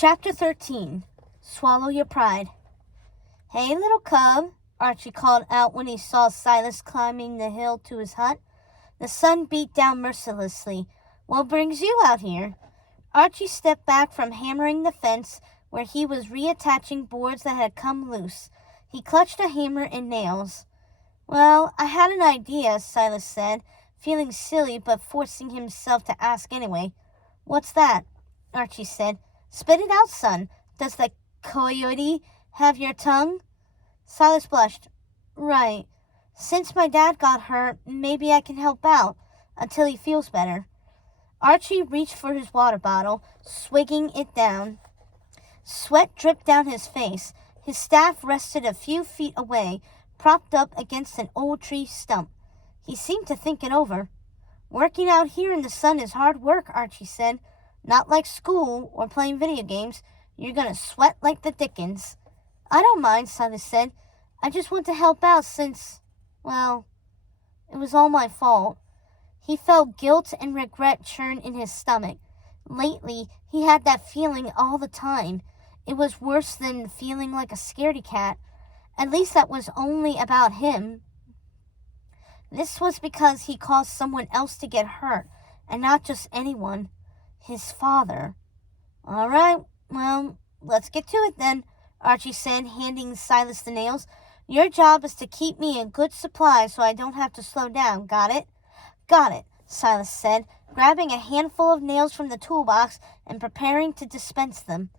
Chapter 13. Swallow Your Pride. "Hey, little cub," Archie called out when he saw Silas climbing the hill to his hut. The sun beat down mercilessly. "What brings you out here?" Archie stepped back from hammering the fence, where he was reattaching boards that had come loose. He clutched a hammer and nails. "Well, I had an idea," Silas said, feeling silly but forcing himself to ask anyway. "What's that?" Archie said. "Spit it out, son. Does the coyote have your tongue?" Silas blushed. "Right. Since my dad got hurt, maybe I can help out until he feels better." Archie reached for his water bottle, swigging it down. Sweat dripped down his face. His staff rested a few feet away, propped up against an old tree stump. He seemed to think it over. "Working out here in the sun is hard work," Archie said. "Not like school or playing video games. You're going to sweat like the dickens." "I don't mind," Silas said. "I just want to help out since, well, it was all my fault." He felt guilt and regret churn in his stomach. Lately, he had that feeling all the time. It was worse than feeling like a scaredy cat. At least that was only about him. This was because he caused someone else to get hurt, and not just anyone. His father. "All right, well, let's get to it then," Archie said, handing Silas the nails. "Your job is to keep me in good supply so I don't have to slow down, got it?" "Got it," Silas said, grabbing a handful of nails from the toolbox and preparing to dispense them.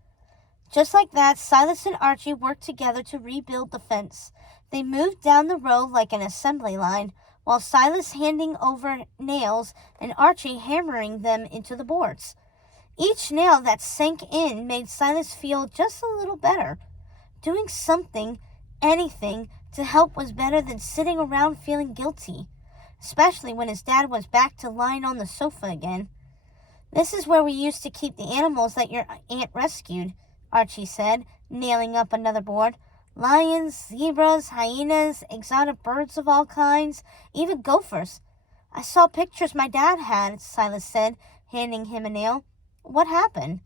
Just like that, Silas and Archie worked together to rebuild the fence. They moved down the row like an assembly line, while Silas handing over nails and Archie hammering them into the boards. Each nail that sank in made Silas feel just a little better. Doing something, anything, to help was better than sitting around feeling guilty, especially when his dad was back to lying on the sofa again. "This is where we used to keep the animals that your aunt rescued," Archie said, nailing up another board. "Lions, zebras, hyenas, exotic birds of all kinds, even gophers." "I saw pictures my dad had," Silas said, handing him a nail. "What happened?"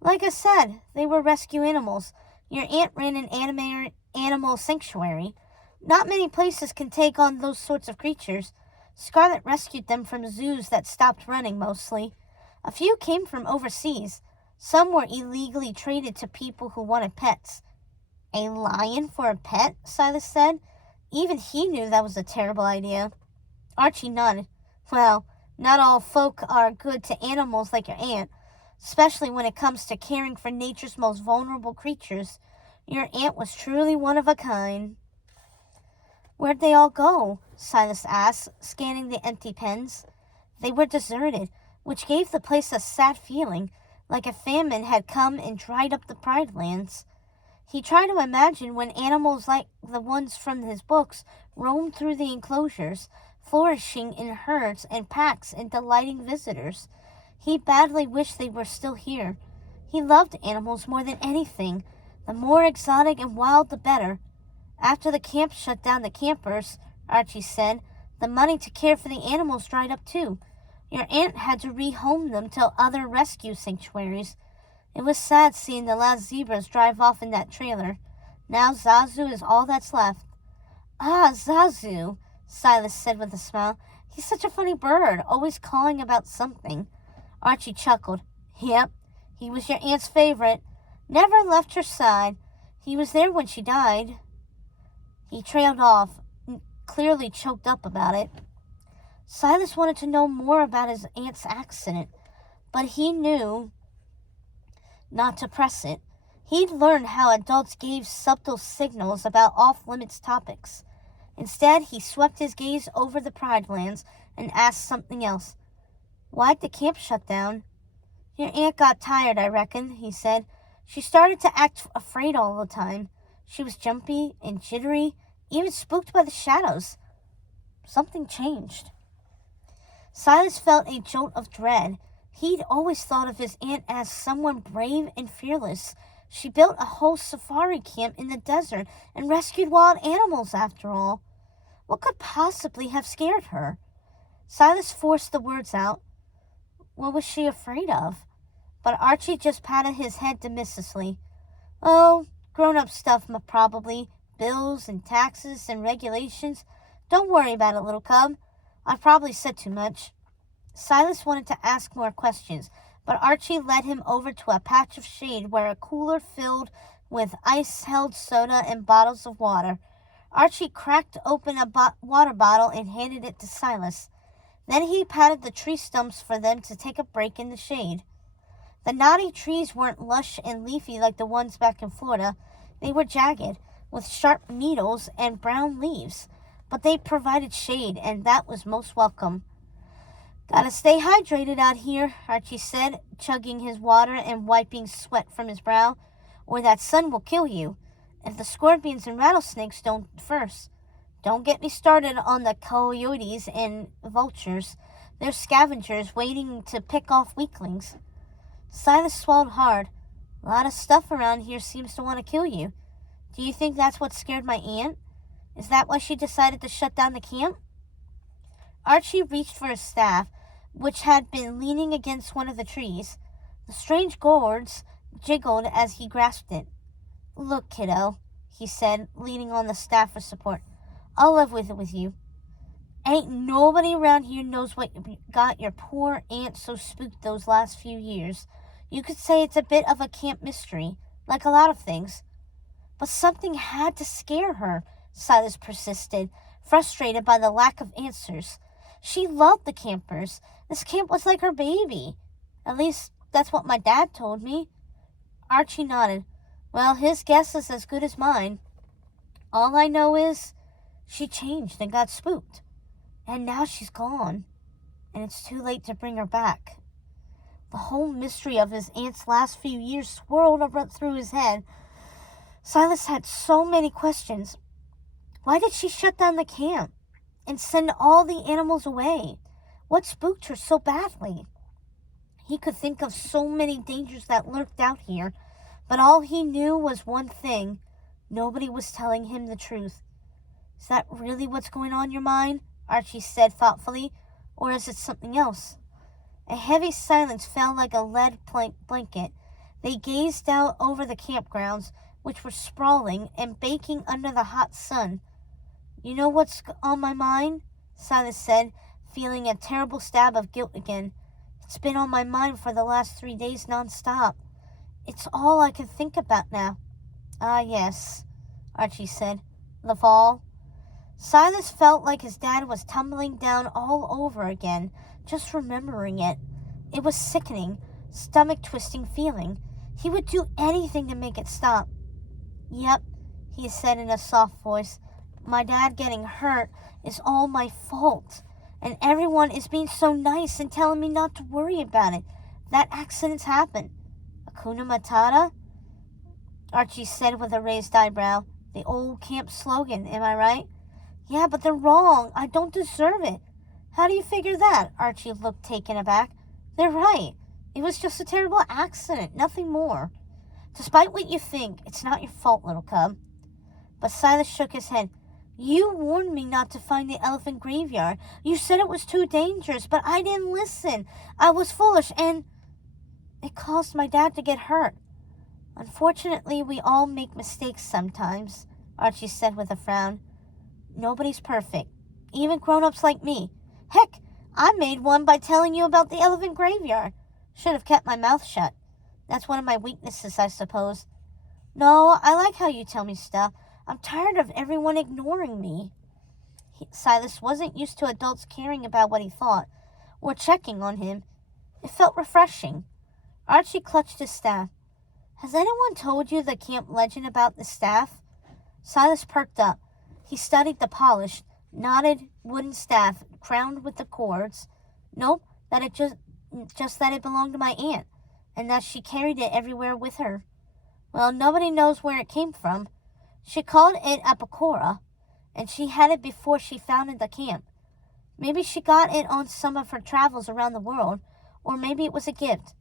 "Like I said, they were rescue animals. Your aunt ran an animal sanctuary. Not many places can take on those sorts of creatures. Scarlet rescued them from zoos that stopped running mostly. A few came from overseas. Some were illegally traded to people who wanted pets." "A lion for a pet?" Silas said. Even he knew that was a terrible idea. Archie nodded. "Well, not all folk are good to animals like your aunt, especially when it comes to caring for nature's most vulnerable creatures. Your aunt was truly one of a kind." "Where'd they all go?" Silas asked, scanning the empty pens. They were deserted, which gave the place a sad feeling, like a famine had come and dried up the Pride Lands. He tried to imagine when animals like the ones from his books roamed through the enclosures, flourishing in herds and packs and delighting visitors. He badly wished they were still here. He loved animals more than anything. The more exotic and wild, the better. "After the camp shut down the campers," Archie said, "the money to care for the animals dried up too. Your aunt had to rehome them to other rescue sanctuaries. It was sad seeing the last zebras drive off in that trailer. Now Zazu is all that's left." "Ah, Zazu," Silas said with a smile. "He's such a funny bird, always calling about something." Archie chuckled. "Yep, he was your aunt's favorite. Never left her side. He was there when she died." He trailed off, clearly choked up about it. Silas wanted to know more about his aunt's accident, but he knew not to press it. He'd learned how adults gave subtle signals about off-limits topics. Instead, he swept his gaze over the Pride Lands and asked something else. "Why'd the camp shut down?" "Your aunt got tired, I reckon," he said. "She started to act afraid all the time. She was jumpy and jittery, even spooked by the shadows. Something changed." Silas felt a jolt of dread. He'd always thought of his aunt as someone brave and fearless. She built a whole safari camp in the desert and rescued wild animals, after all. What could possibly have scared her? Silas forced the words out. What was she afraid of? but Archie just patted his head dismissively. Oh, grown-up stuff, probably. Bills and taxes and regulations. Don't worry about it, little cub. I've probably said too much. Silas wanted to ask more questions, but Archie led him over to a patch of shade where a cooler filled with ice-held soda and bottles of water. Archie cracked open a water bottle and handed it to Silas. Then he patted the tree stumps for them to take a break in the shade. The knotty trees weren't lush and leafy like the ones back in Florida. They were jagged, with sharp needles and brown leaves, but they provided shade, and that was most welcome. Gotta stay hydrated out here, Archie said, chugging his water and wiping sweat from his brow, or that sun will kill you, if the scorpions and rattlesnakes don't first. Don't get me started on the coyotes and vultures. They're scavengers waiting to pick off weaklings. Silas swallowed hard. A lot of stuff around here seems to want to kill you. Do you think that's what scared my aunt? Is that why she decided to shut down the camp? Archie reached for his staff, which had been leaning against one of the trees. The strange gourds jiggled as he grasped it. Look, kiddo, he said, leaning on the staff for support. I'll live with it with you. Ain't nobody around here knows what got your poor aunt so spooked those last few years. You could say it's a bit of a camp mystery, like a lot of things. But something had to scare her, Silas persisted, frustrated by the lack of answers. She loved the campers. This camp was like her baby. At least, that's what my dad told me. Archie nodded. Well, his guess is as good as mine. All I know is she changed and got spooked. And now she's gone. And it's too late to bring her back. The whole mystery of his aunt's last few years swirled through his head. Silas had so many questions. Why did she shut down the camp and send all the animals away? What spooked her so badly? He could think of so many dangers that lurked out here, but all he knew was one thing. Nobody was telling him the truth. Is that really what's going on in your mind? Archie said thoughtfully, or is it something else? A heavy silence fell like a lead blanket. They gazed out over the campgrounds, which were sprawling and baking under the hot sun. You know what's on my mind? Silas said, feeling a terrible stab of guilt again. It's been on my mind for the last 3 days non-stop. It's all I can think about now. Ah, yes, Archie said. The fall. Silas felt like his dad was tumbling down all over again, just remembering it. It was sickening, stomach-twisting feeling. He would do anything to make it stop. Yep, he said in a soft voice. My dad getting hurt is all my fault, and everyone is being so nice and telling me not to worry about it. That accident's happened. Hakuna Matata? Archie said with a raised eyebrow. The old camp slogan, am I right? Yeah, but they're wrong. I don't deserve it. How do you figure that? Archie looked taken aback. They're right. It was just a terrible accident, nothing more. Despite what you think, it's not your fault, little cub. But Silas shook his head. You warned me not to find the elephant graveyard. You said it was too dangerous, but I didn't listen. I was foolish, and it caused my dad to get hurt. Unfortunately, we all make mistakes sometimes, Archie said with a frown. Nobody's perfect, even grown-ups like me. Heck, I made one by telling you about the elephant graveyard. Should have kept my mouth shut. That's one of my weaknesses, I suppose. No, I like how you tell me stuff. I'm tired of everyone ignoring me. Silas wasn't used to adults caring about what he thought, or checking on him. It felt refreshing. Archie clutched his staff. Has anyone told you the camp legend about the staff? Silas perked up. He studied the polished, knotted wooden staff crowned with the cords. Nope, that it just that it belonged to my aunt, and that she carried it everywhere with her. Well, nobody knows where it came from. She called it a Pecora, and she had it before she founded the camp. Maybe she got it on some of her travels around the world, or maybe it was a gift.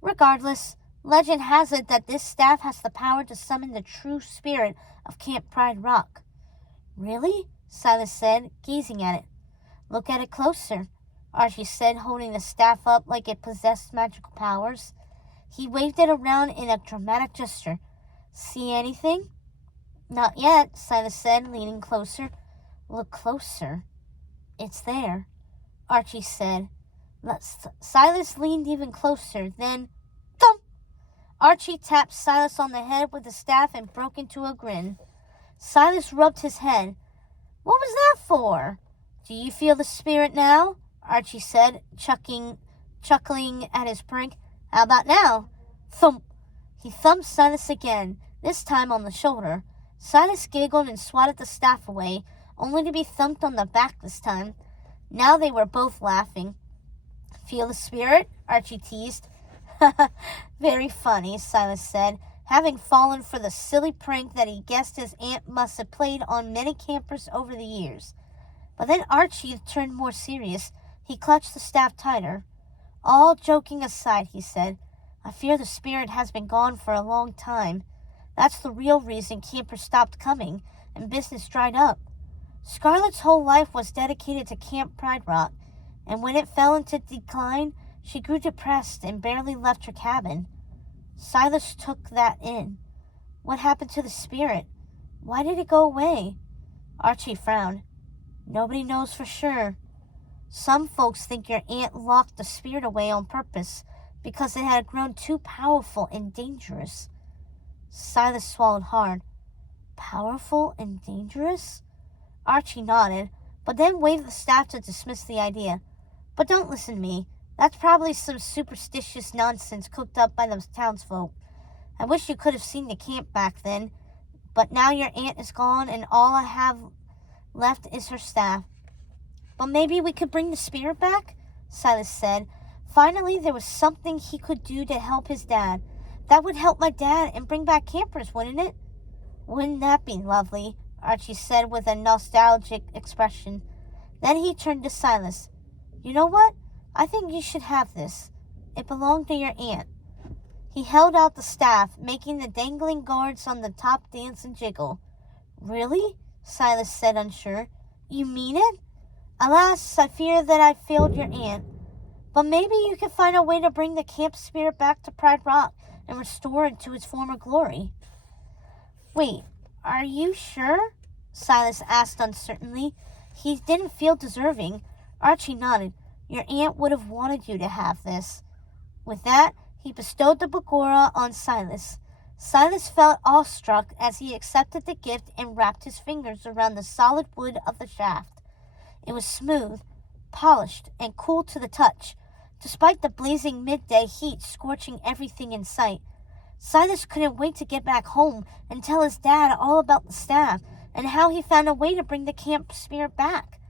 Regardless, legend has it that this staff has the power to summon the true spirit of Camp Pride Rock. Really? Silas said, gazing at it. Look at it closer, Archie said, holding the staff up like it possessed magical powers. He waved it around in a dramatic gesture. See anything? Not yet, Silas said, leaning closer. Look closer. It's there, Archie said. Silas leaned even closer, then thump! Archie tapped Silas on the head with the staff and broke into a grin. Silas rubbed his head. What was that for? Do you feel the spirit now? Archie said, chuckling at his prank. How about now? Thump! He thumped Silas again, this time on the shoulder. Silas giggled and swatted the staff away, only to be thumped on the back this time. Now they were both laughing. Feel the spirit? Archie teased. Very funny, Silas said, having fallen for the silly prank that he guessed his aunt must have played on many campers over the years. But then Archie turned more serious. He clutched the staff tighter. All joking aside, he said, I fear the spirit has been gone for a long time. That's the real reason campers stopped coming and business dried up. Scarlett's whole life was dedicated to Camp Pride Rock, and when it fell into decline, she grew depressed and barely left her cabin. Silas took that in. What happened to the spirit? Why did it go away? Archie frowned. Nobody knows for sure. Some folks think your aunt locked the spirit away on purpose because it had grown too powerful and dangerous. Silas swallowed hard. Powerful and dangerous? Archie nodded, but then waved the staff to dismiss the idea. But don't listen to me. That's probably some superstitious nonsense cooked up by the townsfolk. I wish you could have seen the camp back then, but now your aunt is gone and all I have left is her staff. But maybe we could bring the spirit back, Silas said. Finally, there was something he could do to help his dad. That would help my dad and bring back campers, wouldn't it? Wouldn't that be lovely? Archie said with a nostalgic expression. Then he turned to Silas. You know what? I think you should have this. It belonged to your aunt. He held out the staff, making the dangling guards on the top dance and jiggle. Really? Silas said, unsure. You mean it? Alas, I fear that I failed your aunt. But maybe you can find a way to bring the camp spirit back to Pride Rock and restore it to its former glory. Wait, are you sure? Silas asked uncertainly. He didn't feel deserving. Archie nodded. Your aunt would have wanted you to have this. With that, he bestowed the Bagora on Silas. Silas felt awestruck as he accepted the gift and wrapped his fingers around the solid wood of the shaft. It was smooth, polished, and cool to the touch, despite the blazing midday heat scorching everything in sight. Silas couldn't wait to get back home and tell his dad all about the staff and how he found a way to bring the camp spirit back.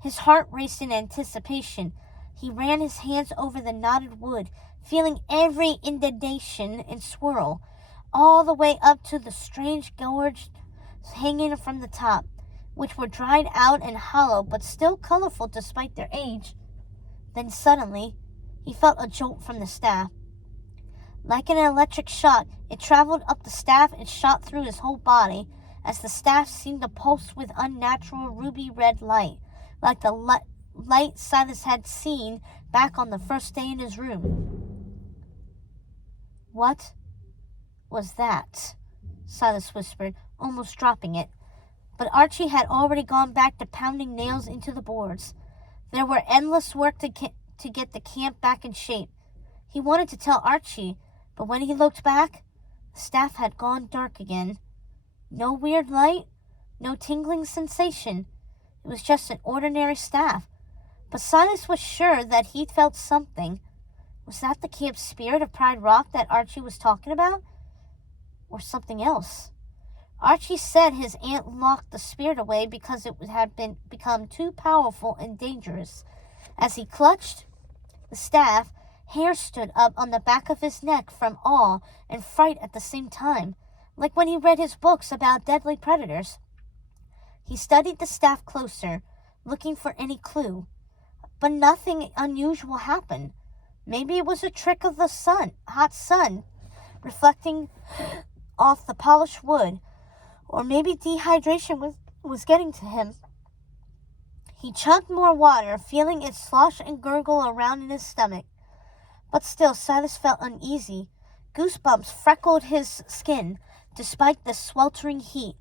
His heart raced in anticipation. He ran his hands over the knotted wood, feeling every indentation and swirl, all the way up to the strange gorge hanging from the top, which were dried out and hollow but still colorful despite their age. Then suddenly, he felt a jolt from the staff. Like an electric shock, it traveled up the staff and shot through his whole body, as the staff seemed to pulse with unnatural ruby-red light, like the light Silas had seen back on the first day in his room. What was that? Silas whispered, almost dropping it. But Archie had already gone back to pounding nails into the boards. There were endless work to get the camp back in shape. He wanted to tell Archie, but when he looked back, the staff had gone dark again. No weird light, no tingling sensation. It was just an ordinary staff. But Silas was sure that he felt something. Was that the camp spirit of Pride Rock that Archie was talking about? Or something else? Archie said his aunt locked the spirit away because it had become too powerful and dangerous. As he clutched the staff, hair stood up on the back of his neck from awe and fright at the same time, like when he read his books about deadly predators. He studied the staff closer, looking for any clue, but nothing unusual happened. Maybe it was a trick of the hot sun, reflecting off the polished wood, or maybe dehydration was getting to him. He chugged more water, feeling it slosh and gurgle around in his stomach. But still, Silas felt uneasy. Goosebumps freckled his skin despite the sweltering heat.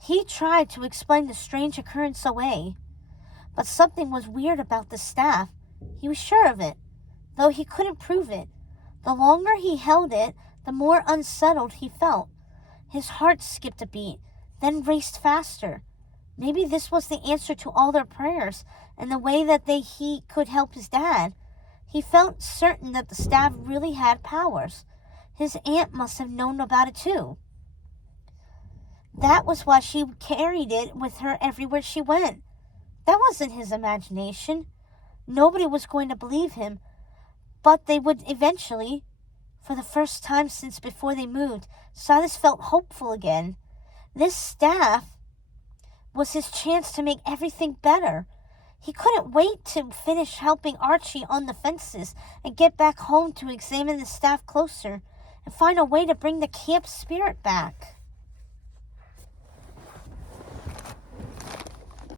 He tried to explain the strange occurrence away, but something was weird about the staff. He was sure of it, though he couldn't prove it. The longer he held it, the more unsettled he felt. His heart skipped a beat, then raced faster. Maybe this was the answer to all their prayers and the way that he could help his dad. He felt certain that the staff really had powers. His aunt must have known about it too. That was why she carried it with her everywhere she went. That wasn't his imagination. Nobody was going to believe him, but they would eventually. For the first time since before they moved, Silas felt hopeful again. This staff was his chance to make everything better. He couldn't wait to finish helping Archie on the fences and get back home to examine the staff closer and find a way to bring the camp spirit back.